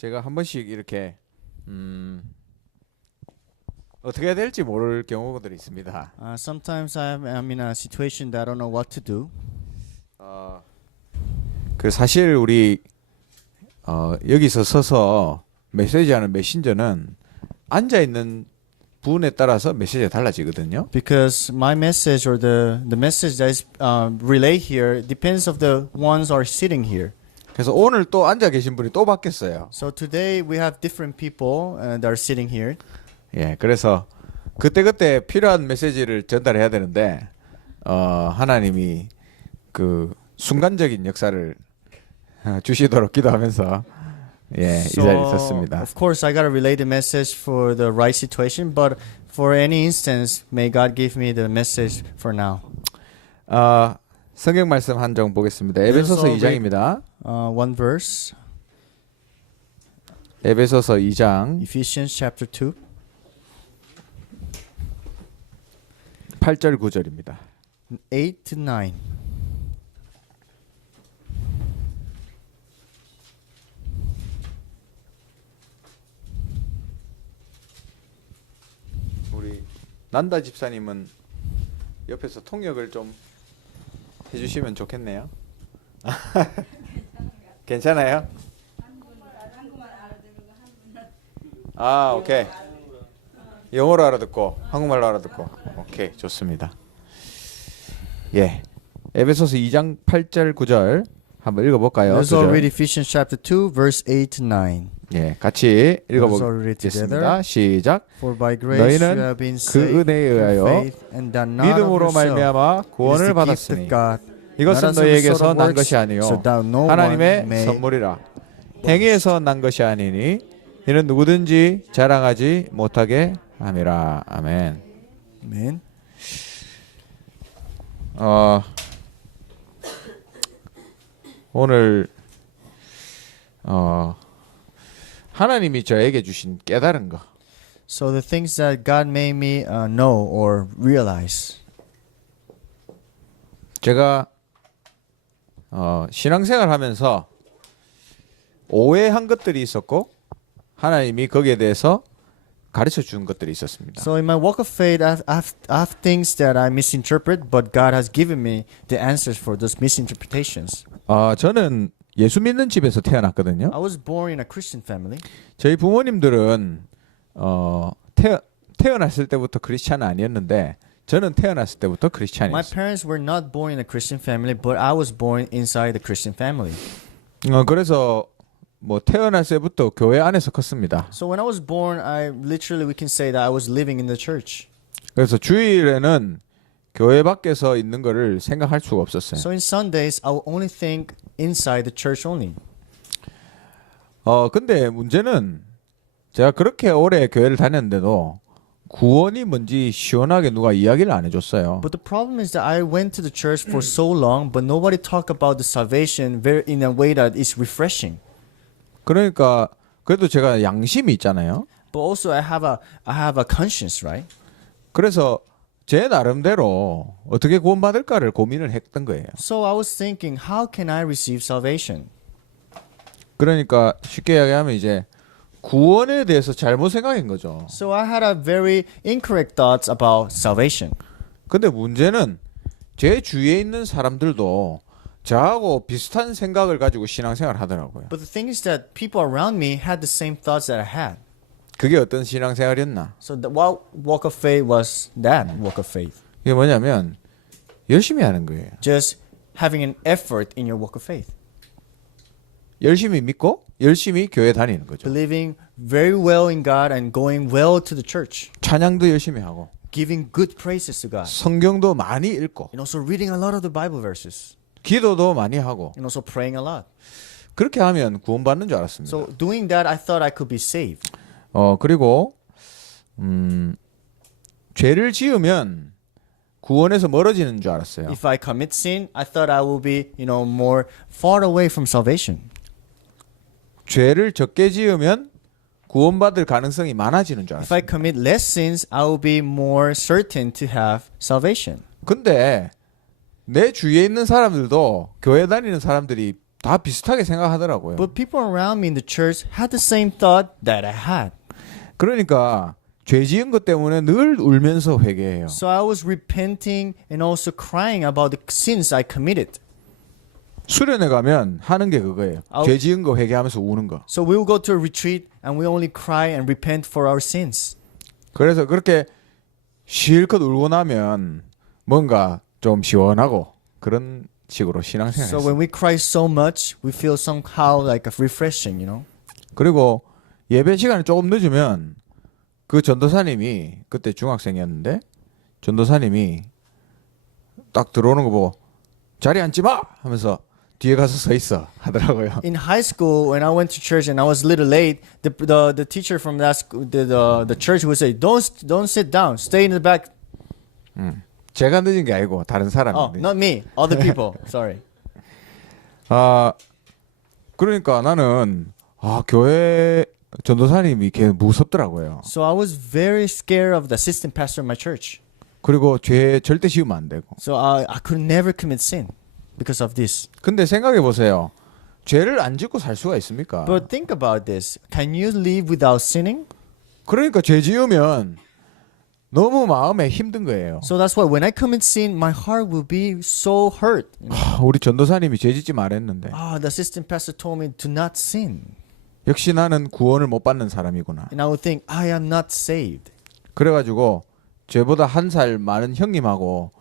제가 한 번씩 이렇게 어떻게 해야 될지 모를 경우들이 있습니다. Sometimes I'm in a situation that I don't know what to do. 그 사실 우리 여기서 서서 메시지하는 메신저는 앉아 있는 분에 따라서 메시지가 달라지거든요. Because my message or the message that is relayed here depends of the ones are sitting here. 그래서 오늘 또 앉아 계신 분이 또 바뀌었어요. So today we have different people that are sitting here. 예, 그래서 그때그때 필요한 메시지를 전달해야 되는데 하나님이 그 순간적인 역사를 주시도록 기도하면서 예, 이 자리에 섰습니다. Of course, I gotta relay the message for the right situation, but for any instance, may God give me the message for now. 성경 말씀 한 장 보겠습니다. 에베소서 2장입니다. One verse, 에베소서 2장 Ephesians chapter 2, 8절 9절입니다. 8 to 9. 우리 난다 집사님은 옆에서 통역을 좀 해주시면 좋겠네요. 괜찮아요? 오케이. 영어로 알아듣고 한국말로 알아듣고 오케이, 좋습니다. 예, 에베소서 2장 8절 9절 한번 읽어볼까요? Let's all read Ephesians chapter 2, verse 8 to 9. 예, 같이 Let's all read 읽어보겠습니다. together. 시작. For by grace you have been 너희는 그 saved 은혜에 through 의하여 faith, and that not of 믿음으로 yourself. 말미암아 It is the 구원을 gift of 받았으니 God, 이것은 not as a result 너희에게서 of 난 works, 것이 아니요 so that no one 하나님의 may 선물이라. 행위에서 난 것이 아니니 이는 누구든지 자랑하지 못하게 함이라. 아멘. Amen. 오늘 하나님이 저에게 주신 깨달은 거. So the things that God made me know or realize. 제가 신앙생활 하면서 오해한 것들이 있었고 하나님이 거기에 대해서 가르쳐 준 것들이 있었습니다. So in my walk of faith, I have things that I misinterpret, but God has given me the answers for those misinterpretations. 저는 예수 믿는 집에서 태어났거든요. I was born in a Christian family. 저희 부모님들은 태어났을 때부터 크리스찬은 아니었는데 저는 태어났을 때부터 My 크리스찬이었어요. parents were not born in a Christian family, but I was born inside the Christian family. 그래서 뭐 태어났을 때부터 교회 안에서 컸습니다. So when I was born, we can say that I was living in the church. 그래서 주일에는 교회 밖에서 있는 거를 생각할 수가 없었어요. So in Sundays, I would only think inside the church only. 근데 문제는 제가 그렇게 오래 교회를 다녔는데도 구원이 뭔지 시원하게 누가 이야기를 안 해줬어요. But the problem is that I went to the church for so long, but nobody talked about the salvation in a way that is refreshing. 그러니까 그래도 제가 양심이 있잖아요. But also I have a conscience, right? 그래서 제 나름대로 어떻게 구원받을까를 고민을 했던 거예요. So I was thinking, how can I receive salvation? 그러니까 쉽게 이야기하면 이제 구원에 대해서 잘못 생각한 거죠. So I had a very incorrect thoughts about salvation. 근데 문제는 제 주위에 있는 사람들도 저하고 비슷한 생각을 가지고 신앙생활을 하더라고요. But the thing is that people around me had the same thoughts that I had. 그게 어떤 신앙생활이었나? So what walk of faith was that walk of faith? 이게 뭐냐면 열심히 하는 거예요. Just having an effort in your walk of faith. 열심히 믿고 열심히 교회 다니는 거죠. Believing very well in God and going well to the church. 찬양도 열심히 하고 Giving good praises to God. 성경도 많이 읽고 And also reading a lot of the Bible verses. 기도도 많이 하고 And also praying a lot. 그렇게 하면 구원받는 줄 알았습니다. So doing that, I thought I could be saved. 그리고 죄를 지으면 구원에서 멀어지는 줄 알았어요. If I commit sin, I thought I will be, more far away from salvation. 죄를 적게 지으면 구원받을 가능성이 많아지는 줄 If I 알았어요. commit less sins, I will be more certain to have salvation. 근데 내 주위에 있는 사람들도 교회 다니는 사람들이 다 비슷하게 생각하더라고요. But people around me in the church had the same thought that I had. 그러니까 죄 지은 것 때문에 늘 울면서 회개해요. So I was repenting and also crying about the sins I committed. 수련회 가면 하는 게 그거예요. 아우. 죄 지은 거 회개하면서 우는 거. So we will go to a retreat and we only cry and repent for our sins. 그래서 그렇게 실컷 울고 나면 뭔가 좀 시원하고 그런 식으로 So 신앙생활했어요. when we cry so much, we feel somehow like refreshing, you know. 그리고 예배 시간이 조금 늦으면 그 전도사님이 그때 중학생이었는데 전도사님이 딱 들어오는 거 보고 자리 앉지 마 하면서 뒤에 가서 서 있어 하더라고요. In high school, when I went to church and I was a little late, the teacher from that school, the church would say, "Don't sit down, stay in the back." 제가 늦은 게 아니고 다른 사람이. Oh, not me, other people. Sorry. 아 그러니까 나는 교회 전도사님이 걔 무섭더라고요. So I was very scared of the assistant pastor of my church. 그리고 죄 절대 지으면 안 되고. So I could never commit sin because of this. 근데 생각해 보세요. 죄를 안 짓고 살 수가 있습니까? But think about this. Can you live without sinning? 그러니까 죄 지으면 너무 마음에 힘든 거예요. So that's why when I commit sin, my heart will be so hurt. You know? 우리 전도사님이 죄 짓지 말했는데 The assistant pastor told me to not sin. 역시 나는 구원을 못 받는 사람이구나. And I would think, I am not saved. 그래가지고 죄보다 한 살 많은 형님하고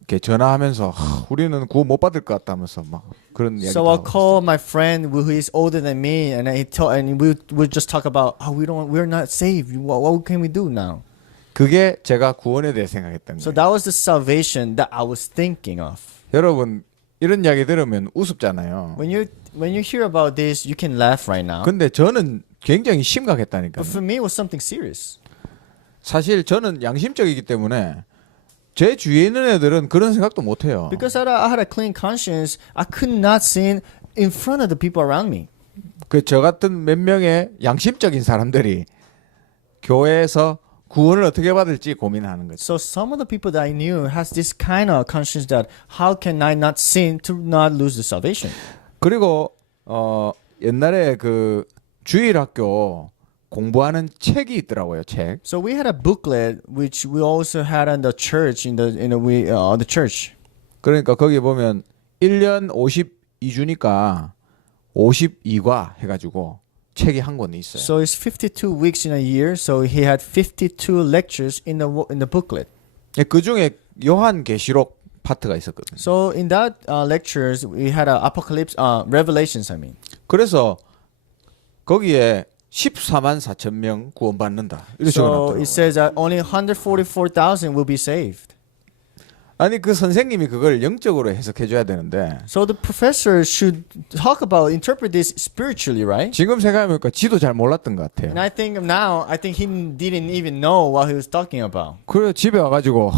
이렇게 전화하면서 우리는 구원 못 받을 것 같다면서 막 그런 이야기. So I'll call my friend who is older than me, and we'll just talk about, we're not saved. What can we do now? 그게 제가 구원에 대해 생각했던 So 거예요. that was the salvation that I was thinking of. 여러분 이런 이야기 들으면 우습잖아요. When you hear about this, you can laugh right now. 근데 저는 굉장히 심각했다니까요. But for me, it was something serious. 사실 저는 양심적이기 때문에 제 주위에 있는 애들은 그런 생각도 못 해요. Because I had a clean conscience, I could not sin in front of the people around me. 그 저 같은 몇 명의 양심적인 사람들이 교회에서 구원을 어떻게 받을지 고민하는 거죠. So some of the people that I knew has this kind of conscience that how can I not sin to not lose the salvation? 그리고 옛날에 그 주일학교 공부하는 책이 있더라고요. 책. So we had a booklet which we also had in the church in the church. 그러니까 거기 보면 1년 52주니까 52과 해가지고 책이 한 권이 있어요. So it's 52 weeks in a year. So he had 52 lectures in the booklet. 그 중에 요한계시록 파트가 있었거든요. So in that lectures we had a apocalypse, revelations. I mean. 그래서 거기에 14만 4천 명 구원받는다. 이렇게 So 적어놨더라고요. it says that only 144,000 will be saved. 아니 그 선생님이 그걸 영적으로 해석해 줘야 되는데 So the professor should interpret this spiritually, right? 지금 생각해보니까 지도 잘 몰랐던 것 같아요. And I think he didn't even know what he was talking about. 그래 집에 와가지고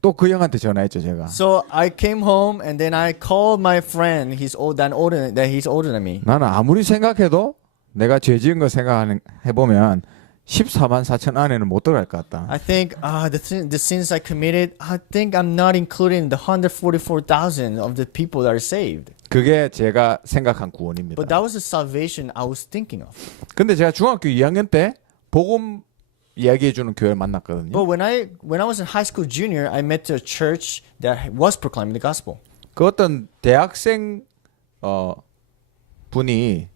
또 그 형한테 전화했죠 제가. So I came home and then I called my friend. He's older than me. 나는 아무리 생각해도 내가 죄 지은 거 생각해보면 14만 4천 안에는 못 들어갈 것 같다. I think the sins I committed, I think I'm not included in the 144,000 of the people that are saved. 그게 제가 생각한 구원입니다. But that was the salvation I was thinking of. 근데 제가 중학교 2학년 때 복음 이야기해주는 교회를 만났거든요. But when I was in high school junior, I met a church that was proclaiming the gospel. 그 어떤 대학생 분이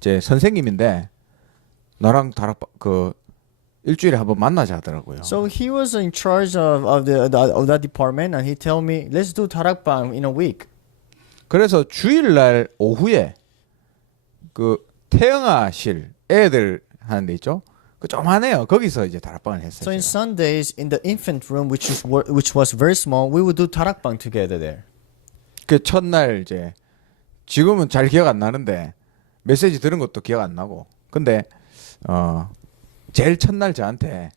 제 선생님인데 나랑 그 일주일에 한번 만나자 하더라고요. So he was in charge of that department, and he told me, "Let's do tarakbang in a week." 그래서 주일날 오후에 그 태영아실 애들 하는 데 있죠. 그 조만해요. 거기서 이제 다락방을 했어요. So in 제가. Sundays, in the infant room, which was very small, we would do tarakbang together there. 그 첫날 이제 지금은 잘 기억 안 나는데 메시지 들은 것도 기억 안 나고. 근데 제일 첫날 저한테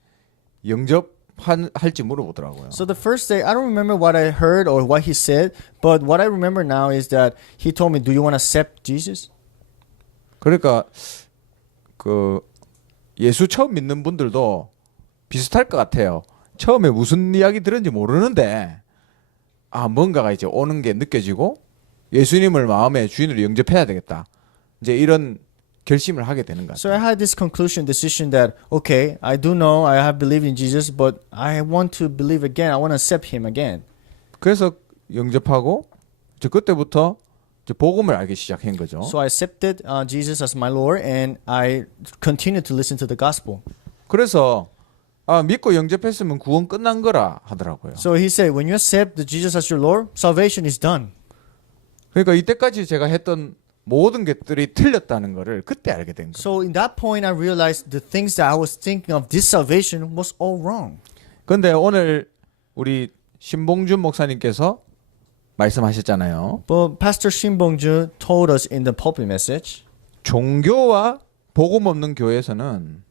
영접할지 물어보더라고요. So the first day, I don't remember what I heard or what he said, but what I remember now is that he told me, "Do you want to accept Jesus?" 그러니까 그 예수 처음 믿는 분들도 비슷할 것 같아요. 처음에 무슨 이야기 들은지 모르는데 뭔가가 이제 오는 게 느껴지고 예수님을 마음의 주인으로 영접해야 되겠다. 이제 이런 결심을 하게 되는 것 So I 같아요. had this conclusion, decision that okay, I do know I have believed in Jesus, but I want to believe again. I want to accept Him again. 그래서 영접하고 이제 그때부터 이제 복음을 알기 시작한 거죠. So I accepted Jesus as my Lord, and I continued to listen to the gospel. 그래서 믿고 영접했으면 구원 끝난 거라 하더라고요. So he said, when you accept the Jesus as your Lord, salvation is done. 그러니까 이때까지 제가 했던 모든 것들이 틀렸다는 거를 그때 알게 된 거예요. So in that point, I realized the things that I was thinking of this salvation was all wrong. 근데 오늘 우리 신봉준 목사님께서 말씀하셨잖아요. But Pastor Shin Bong-ju told us in the pulpit message, 종교와 복음 없는 교회에서는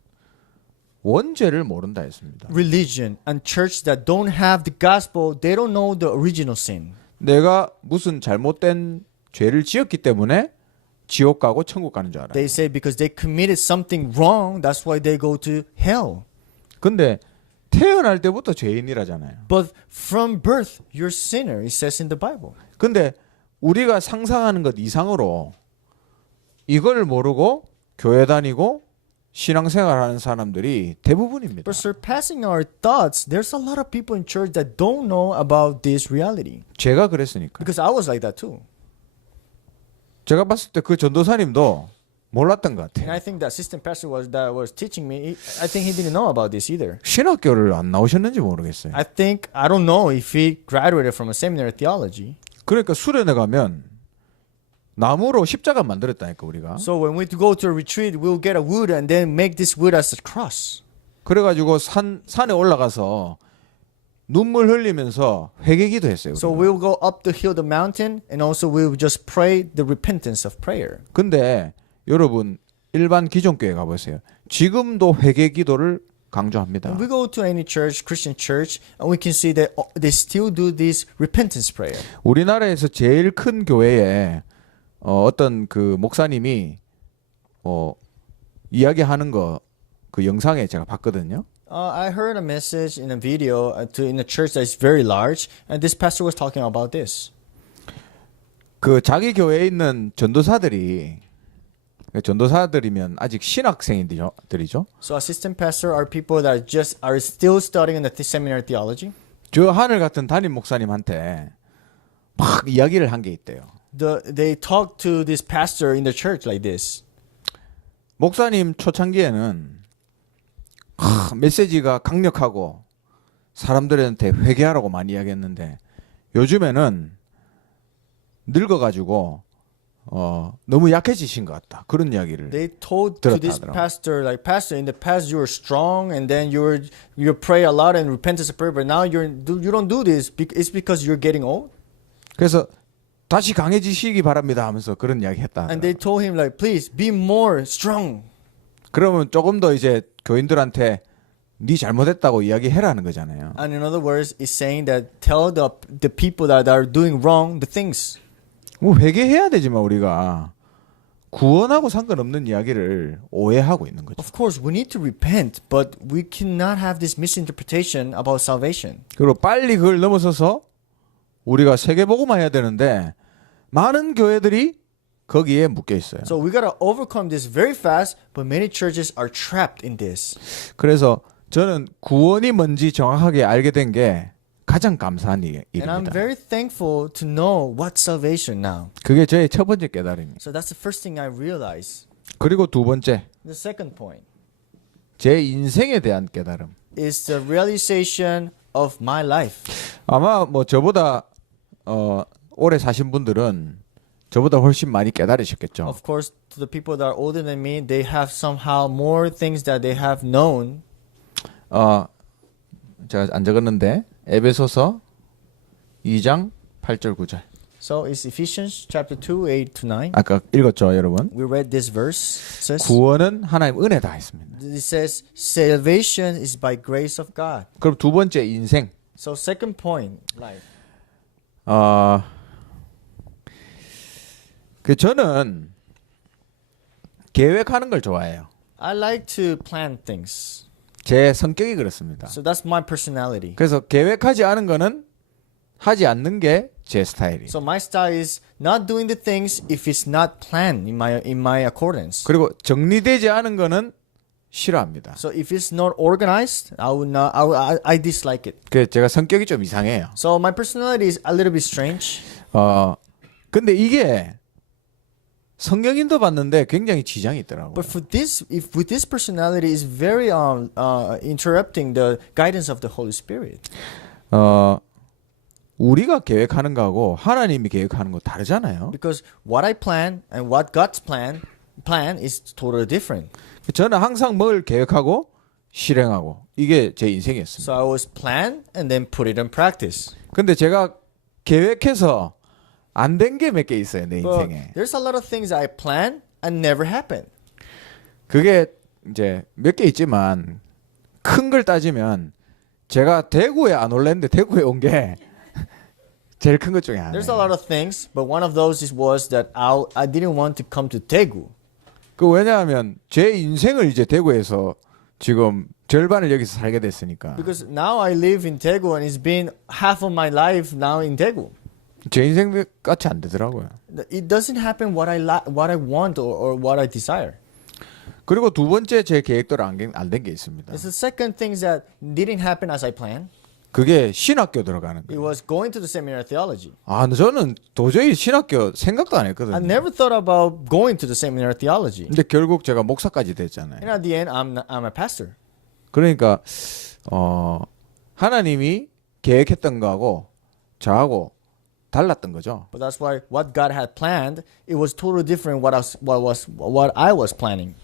원죄를 모른다 했습니다. religion and church that don't have the gospel, they don't know the original sin. 내가 무슨 잘못된 죄를 지었기 때문에 지옥 가고 천국 가는 줄 알아요. They say because they committed something wrong, that's why they go to hell. 근데 태어날 때부터 죄인이라잖아요. But from birth, you're sinner, it says in the Bible. 근데 우리가 상상하는 것 이상으로 이걸 모르고 교회 다니고 신앙생활하는 사람들이 대부분입니다. But surpassing our thoughts, there's a lot of people in church that don't know about this reality. 제가 그랬으니까. Because I was like that too. 제가 봤을 때 그 전도사님도 몰랐던 것 And 같아요. I think the assistant pastor that was teaching me, I think he didn't know about this either. 신학교를 안 나오셨는지 모르겠어요. I don't know if he graduated from a seminary of theology. 그러니까 수련회 가면 나무로 십자가 만들었다니까 우리가. So when we go to a retreat, we'll get a wood and then make this wood as a cross. 그래가지고 산에 올라가서 눈물 흘리면서 회개기도 했어요. So 우리가. we'll go up the hill, the mountain, and also we'll just pray the repentance of prayer. 근데 여러분 일반 기존교회 가보세요. 지금도 회개기도를 강조합니다. When we go to any church, Christian church, and we can see that they still do this repentance prayer. 우리나라에서 제일 큰 교회에 어떤 그 목사님이 이야기하는 거 그 영상에 제가 봤거든요. I heard a message in a video in a church that is very large, and this pastor was talking about this. 그 자기 교회에 있는 전도사들이면 아직 신학생들이죠. So assistant pastor are people that are still studying in the seminary theology. 저 하늘 같은 담임 목사님한테 막 이야기를 한 게 있대요. They talk to this pastor in the church like this. 목사님 초창기에는 메시지가 강력하고 사람들한테 회개하라고 많이 이야기했는데 요즘에는 늙어가지고 너무 약해지신 것 같다. 그런 이야기를 They told to this 들었다 하더라고요. pastor, like, pastor, in the past you were strong, and then you pray a lot and repentance of prayer, but now you don't do this. It's because you're getting old. 그래서 다시 강해지시기 바랍니다 하면서 그런 이야기 했다. And they told him like, please be more strong. 그러면 조금 더 이제 교인들한테 네 잘못했다고 이야기해라는 거잖아요. And in other words, it's saying that tell the people that are doing wrong the things. 뭐 회개해야 되지만 우리가 구원하고 상관없는 이야기를 오해하고 있는 거죠. Of course, we need to repent, but we cannot have this misinterpretation about salvation. 그리고 빨리 그걸 넘어서서 우리가 세계복음화 해야 되는데 많은 교회들이 거기에 묶여 있어요. So we gotta overcome this very fast, but many churches are trapped in this. 그래서 저는 구원이 뭔지 정확하게 알게 된 게 가장 감사한 And I'm 일입니다. very thankful to know what salvation now. 그게 저의 첫 번째 깨달음입니다. So that's the first thing I realized. 그리고 두 번째, The second point 제 인생에 대한 깨달음. is the realization of my life. 아마 뭐 저보다 오래 사신 분들은 저보다 훨씬 많이 깨달으셨겠죠. Of course, to the people that are older than me, they have somehow more things that they have known. 제가 안 적었는데 에베소서 2장 8절 9절. So it's Ephesians chapter 2, 8 to 9. 아까 읽었죠, 여러분? We read this verse. It says, 구원은 하나님 은혜다 했습니다. it says, salvation is by grace of God. 그럼 두 번째 인생. So second point, life. 저는 계획하는 걸 좋아해요. I like to plan things. 제 성격이 그렇습니다. So that's my personality. 그래서 계획하지 않은 거는 하지 않는 게 제 스타일이. So my style is not doing the things if it's not planned in my accordance. 그리고 정리되지 않은 거는 싫어합니다. So if it's not organized, I dislike it. 그 제가 성격이 좀 이상해요. So my personality is a little bit strange. 근데 이게 성경인도 봤는데 굉장히 지장이 있더라고요. But if with this personality is very interrupting the guidance of the Holy Spirit. 우리가 계획하는 거하고 하나님이 계획하는 거 다르잖아요. Because what I plan and what God's plan is totally different. 저는 항상 뭘 계획하고 실행하고 이게 제 인생이었습니다. So I always plan and then put it in practice. 근데 제가 계획해서 안 된 게 몇 개 있어요, 내 But 인생에. there's a lot of things I plan and never happen. 그게 이제 몇 개 있지만 큰 걸 따지면 제가 대구에 안 올랬는데 대구에 온 게 제일 큰 것 중에 하나예요. There's a lot of things, but one of those was that I didn't want to come to Daegu. 그 왜냐하면 제 인생을 이제 대구에서 지금 절반을 여기서 살게 됐으니까 Because now I live in Daegu and it's been half of my life now in Daegu. 제 인생 같이 안 되더라고요. It doesn't happen what I want or what I desire. 그리고 두 번째 제 계획대로 안 된 게 있습니다. It's the second things that didn't happen as I planned. 그게 신학교 들어가는 It 거예요. was going to the seminary theology. 근데 저는 도저히 신학교 생각도 안 했거든요. I never thought about going to the seminary theology. 근데 결국 제가 목사까지 됐잖아요. And at the end, I'm a pastor. 그러니까 하나님이 계획했던 거하고 저하고 달랐던 거죠. But that's why what God had planned, it was totally different what I was planning.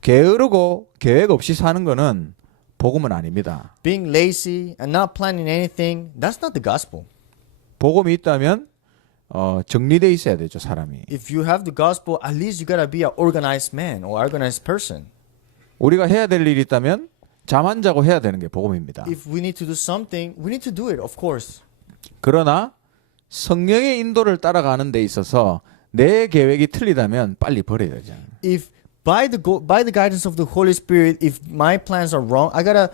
게으르고 계획 없이 사는 거는 복음은 아닙니다. Being lazy and not planning anything, that's not the gospel. 복음이 있다면 정리돼 있어야 되죠, 사람이. If you have the gospel, at least you gotta be an organized man or organized person. 우리가 해야 될 일이 있다면 잠 안 자고 해야 되는 게 복음입니다. If we need to do something, we need to do it, of course. 그러나 성령의 인도를 따라가는 데 있어서 내 계획이 틀리다면 빨리 버려야 되죠. If by the guidance of the Holy Spirit, if my plans are wrong, I gotta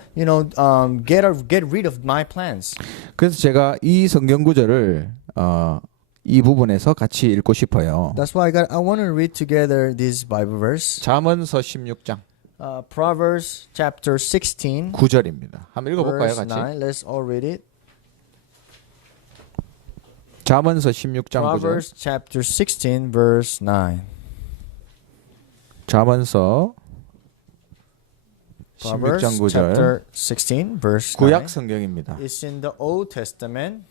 get rid of my plans. 그래서 제가 이 성경 구절을 이 부분에서 같이 읽고 싶어요. That's why I want to read together this Bible verse. 잠언서 16장 Proverbs chapter 16, 9절입니다. 한번 읽어볼까요, verse 같이? 9. Let's all read it. 잠언서 16장 9절. Proverbs chapter 16, verse 9. 잠언서 Proverbs 16장 9절. chapter 16, verse 9. 구약 성경입니다. It's in the Old Testament.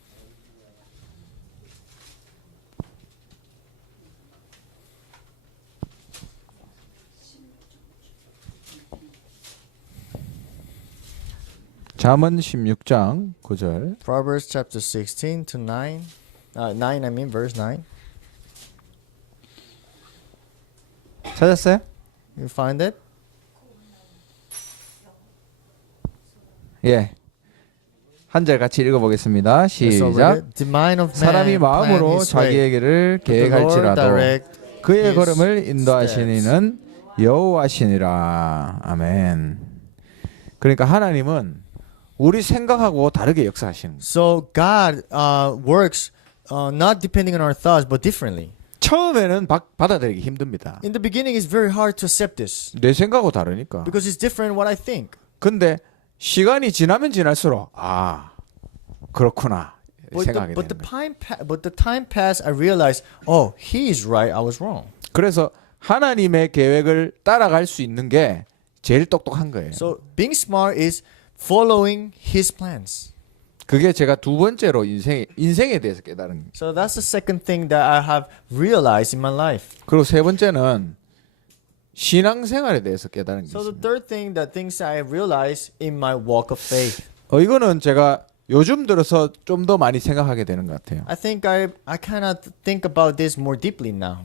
잠언 16장 9절. Proverbs chapter 16 to 9. 9, I mean, verse 9. 찾았어요? You find it? 예. 한 절 같이 읽어보겠습니다. Let's all read 시작. it. The mind of 사람이 man plan 마음으로 his way, 자기의 길을 but the Lord 계획할지라도 direct 그의 his 걸음을 인도하시니는 여호와시니라. 아멘. 그러니까 하나님은 우리 생각하고 다르게 역사하시는 거예요. So God works not depending on our thoughts, but differently. 처음에는 받아들이기 힘듭니다. In the beginning, it's very hard to accept this 내 생각하고 다르니까. because it's different what I think. 근데 시간이 지나면 지날수록 그렇구나 생각하게 But 되는 거예요. the time passed, I realized, oh, he is right, I was wrong. 그래서 하나님의 계획을 따라갈 수 있는 게 제일 똑똑한 거예요. So being smart is following his plans. 그게 제가 두 번째로 인생에 대해서 깨달은 거예요. So that's the second thing that I have realized in my life. 그리고 세 번째는 신앙생활에 대해서 깨달은 게 So the 있습니다. third thing, the things I have realized in my walk of faith. 이거는 제가 요즘 들어서 좀 더 많이 생각하게 되는 것 같아요. I think I kind of think about this more deeply now.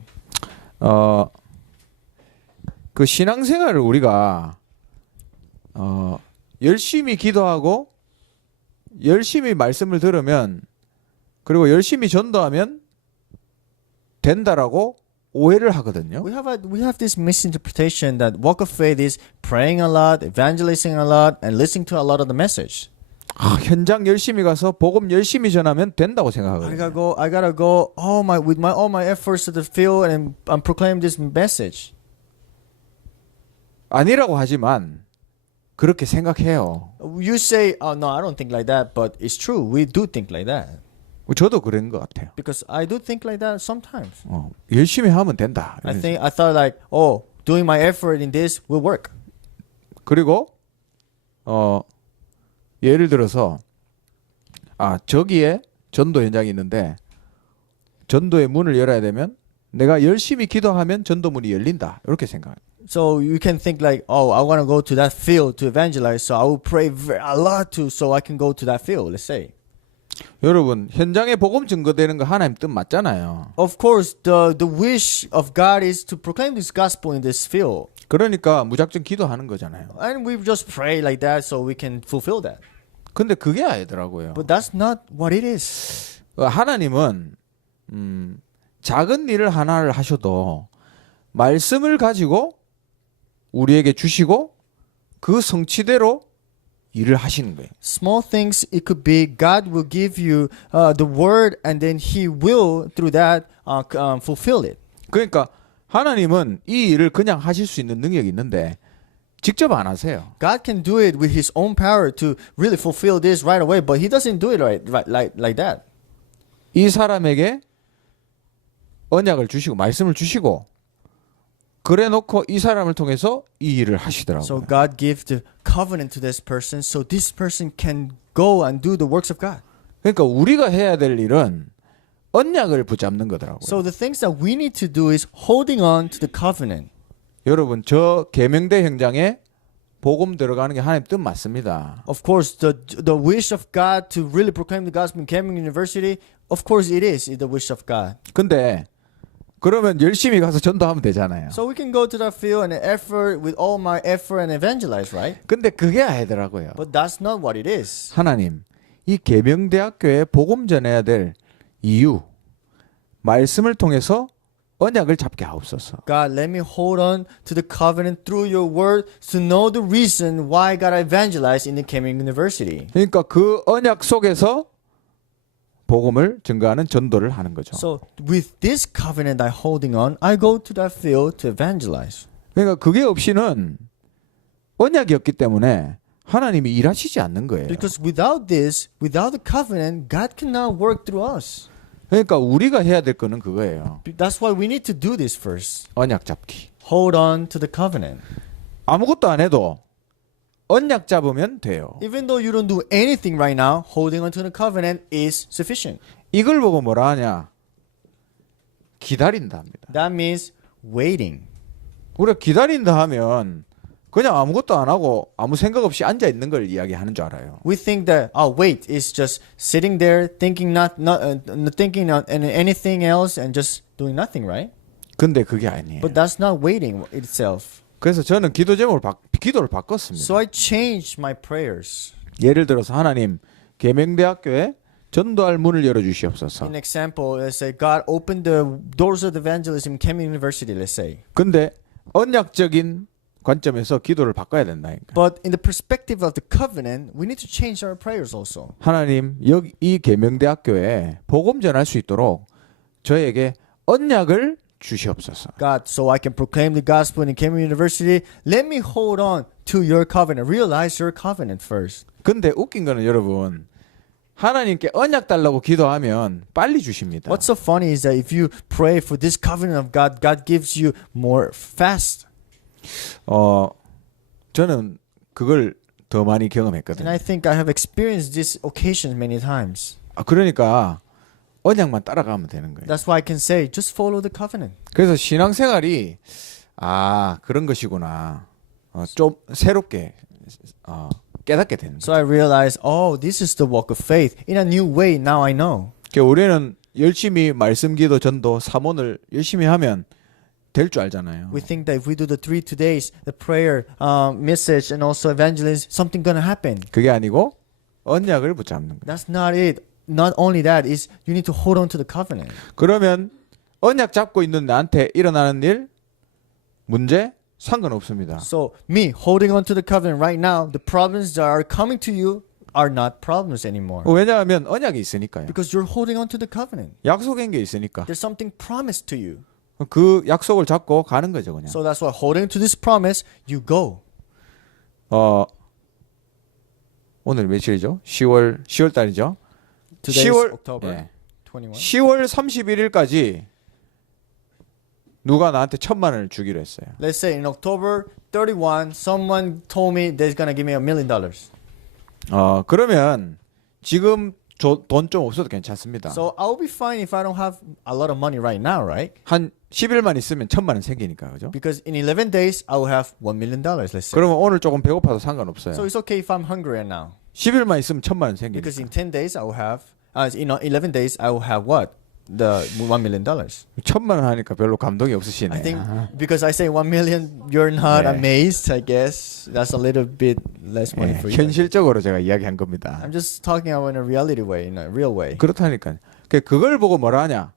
그 신앙생활을 우리가 열심히 기도하고 열심히 말씀을 들으면 그리고 열심히 전도하면 된다라고 오해를 하거든요. We have this misinterpretation that walk of faith is praying a lot, evangelizing a lot, and listening to a lot of the message. 현장 열심히 가서 복음 열심히 전하면 된다고 생각하거든요. I gotta go with all my efforts to the field and proclaim this message. 아니라고 하지만 그렇게 생각해요. You say, oh no, I don't think like that, but it's true. We do think like that. 저도 그런 것 같아요. Because I do think like that sometimes. 열심히 하면 된다. I thought like, oh, doing my effort in this will work. 그리고 예를 들어서 저기에 전도 현장이 있는데 전도의 문을 열어야 되면 내가 열심히 기도하면 전도 문이 열린다. 이렇게 생각해요. So you can think like, oh, I want to go to that field to evangelize, so I will pray a lot so I can go to that field. Let's say. 여러분 현장에 복음 증거되는 거 하나님 뜻 맞잖아요. Of course, the wish of God is to proclaim this gospel in this field. 그러니까 무작정 기도하는 거잖아요. And we just pray like that so we can fulfill that. 근데 그게 아니더라고요. But that's not what it is. 하나님은 작은 일을 하나를 하셔도 말씀을 가지고 우리에게 주시고 그 성취대로 일을 하시는 거예요. Small things, it could be God will give you the word and then He will through that fulfill it. 그러니까 하나님은 이 일을 그냥 하실 수 있는 능력이 있는데 직접 안 하세요. God can do it with His own power to really fulfill this right away, but He doesn't do it like that. 이 사람에게 언약을 주시고 말씀을 주시고 그래 놓고 이 사람을 통해서 이 일을 하시더라고요. So God gives the covenant to this person so this person can go and do the works of God. 그러니까 우리가 해야 될 일은 언약을 붙잡는 거더라고요. So the things that we need to do is holding on to the covenant. 여러분 저 계명대 현장에 복음 들어가는 게 하나님 뜻 맞습니다. Of course, the wish of God to really proclaim the gospel in Cameron University, of course it is the wish of God. 근데 그러면 열심히 가서 전도하면 되잖아요. So we can go to that field and effort with all my effort and evangelize, right? 근데 그게 아니더라고요. But that's not what it is. 하나님, 이 계명대학교에 복음 전해야 될 이유, 말씀을 통해서 언약을 잡게 하옵소서. God, let me hold on to the covenant through your word to know the reason why God evangelized in the Cameron University. 그러니까 그 언약 속에서 복음을 증거하는 전도를 하는 거죠. So with this covenant I'm holding on, I go to that field to evangelize. 그러니까 그게 없이는 언약이 없기 때문에 하나님이 일하시지 않는 거예요. Because without this, without the covenant, God cannot work through us. 그러니까 우리가 해야 될 거는 그거예요. That's why we need to do this first. 언약 잡기. Hold on to the covenant. 아무것도 안 해도 언약 잡으면 돼요. Even though you don't do anything right now, holding on to the covenant is sufficient. 이걸 보고 뭐라 하냐? 기다린다 합니다. That means waiting. 우리가 기다린다 하면 그냥 아무것도 안 하고 아무 생각 없이 앉아 있는 걸 이야기하는 줄 알아요. We think that wait is just sitting there thinking not thinking on anything else and just doing nothing, right? 근데 그게 아니에요. But that's not waiting itself. 그래서 저는 기도 제목을 기도를 바꿨습니다. So I changed my prayers. 예를 들어서 하나님 계명대학교에 전도할 문을 열어 주시옵소서. An example, let's say God opened the doors of evangelism in Cameron University, let's say. 근데 언약적인 관점에서 기도를 바꿔야 된다니까. But in the perspective of the covenant, we need to change our prayers also. 하나님 여기 이 계명대학교에 복음 전할 수 있도록 저에게 언약을 주시옵소서. God, so I can proclaim the gospel in Cameron University, let me hold on to your covenant. Realize your covenant first. 근데 웃긴 거는 여러분 하나님께 언약 달라고 기도하면 빨리 주십니다. What's so funny is that if you pray for this covenant of God, God gives you more fast. 저는 그걸 더 많이 And 경험했거든요. I think I have experienced this occasion many times. 그러니까 언약만 따라가면 되는 거예요. That's why I can say, just follow the covenant. 그래서 신앙생활이 그런 것이구나. 좀 새롭게 깨닫게 되는 So 거예요. I realized, this is the walk of faith. In a new way, now I know. 그러니까 우리는 열심히 말씀 기도 전도 사모를 열심히 하면 될 줄 알잖아요. We think that if we do the 3 days, the prayer, message, and also evangelism, something gonna happen. 그게 아니고 언약을 붙잡는 거예요. That's not it. Not only that, is you need to hold on to the covenant. 그러면 언약 잡고 있는 나한테 일어나는 일, 문제 상관없습니다. So me holding on to the covenant right now, the problems that are coming to you are not problems anymore. 왜냐하면 언약이 있으니까요. Because you're holding on to the covenant. 약속인 게 있으니까 There's something promised to you. 그 약속을 잡고 가는 거죠, 그냥. So that's why holding to this promise, you go. 오늘 며칠이죠? 10월 달이죠. Today 10월 is October 예. 21. 10월 31일까지 누가 나한테 1,000만 원을 주기로 했어요. Let's say in October 31, someone told me they're gonna give me $1 million. 그러면 지금 돈 좀 없어도 괜찮습니다. So I'll be fine if I don't have a lot of money right now, right? 한 10일만 있으면 1,000만 원 생기니까, 그죠? Because in 11 days I will have $1 million. Let's say. 그러면 오늘 조금 배고파도 상관없어요. So it's okay if I'm hungry right now. 10일만 있으면 1,000만 원 생기니까. Because in 10 days I will have, in 11 days I will have what? The $1 million. 1,000만 원 하니까 별로 감동이 없으시네. I think because I say 1 million, you're not 네. amazed. I guess that's a little bit less money 예, for you. 현실적으로 제가 이야기한 겁니다. I'm just talking about in a reality way, in a real way. 그렇다니까. 그걸 보고 뭐라 하냐?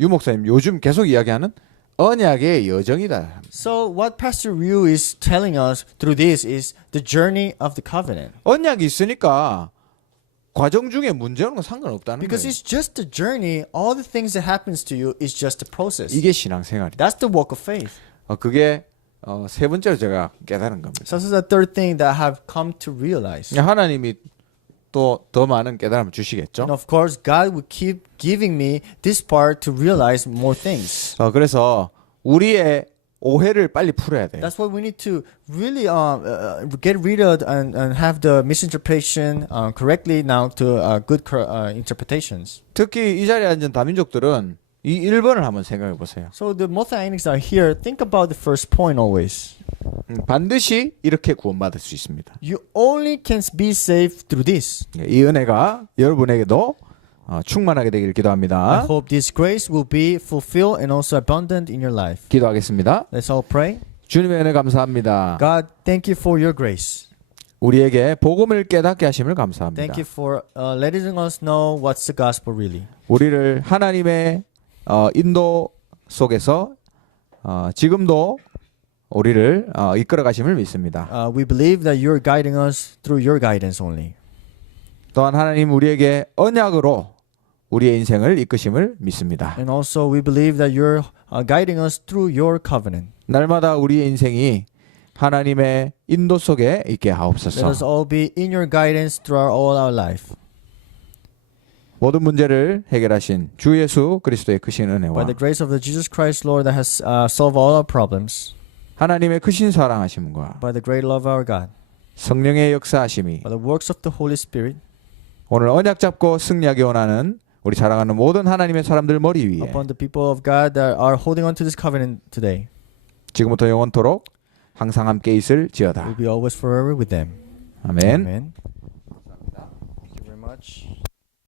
유 목사님 요즘 계속 이야기하는 언약의 여정이다. So what Pastor Ryu is telling us through this is the journey of the covenant. 언약이 있으니까 과정 중에 문제 오는 건 상관없다는 Because 거예요. it's just a journey. All the things that happens to you is just a process. 이게 신앙생활이다. That's the walk of faith. 그게 세 번째로 제가 깨달은 겁니다. So this is the third thing that I have come to realize. 하나님이 또 더 많은 깨달음을 주시겠죠. And of course, God will keep giving me this part to realize more things. 그래서 우리의 오해를 빨리 풀어야 돼요. That's why we need to really get rid of and have the misinterpretation correctly now to good interpretations. 특히 이 자리에 앉은 다민족들은 이 1번을 한번 생각해 보세요. So the multi-ethnics are here. Think about the first point always. 반드시 이렇게 구원받을 수 있습니다. You only can be saved through this. 이 은혜가 여러분에게도 충만하게 되기를 I 기도합니다. hope this grace will be fulfilled and also abundant in your life. 기도하겠습니다. Let's all pray. 주님의 은혜 감사합니다. God, thank you for your grace. 우리에게 복음을 깨닫게 하심을 감사합니다. Thank you for letting us know what's the gospel really. 우리를 하나님의 인도 속에서 지금도 우리를 이끌어 가심을 믿습니다. We believe that you're guiding us through your guidance only. 또한 하나님 우리에게 언약으로 우리의 인생을 이끄심을 믿습니다. And also we believe that you're guiding us through your covenant. 날마다 우리의 인생이 하나님의 인도 속에 있게 Let 하옵소서. us all be in your guidance throughout all our life. 모든 문제를 해결하신 주 예수 그리스도의 크신 By 은혜와 the grace of the Jesus Christ, Lord, that has solved all our problems. 하나님의 크신 사랑하심과 By the great love of our God. 성령의 역사하심이 By the works of the Holy Spirit. 오늘 언약 잡고 승리하기 원하는 우리 사랑하는 모든 하나님의 사람들 머리 위에 Upon the people of God that are holding on to this covenant today. 지금부터 영원토록 항상 함께 있을 We'll 지어다. be always forever with them. 아멘. Amen. Thank you very much.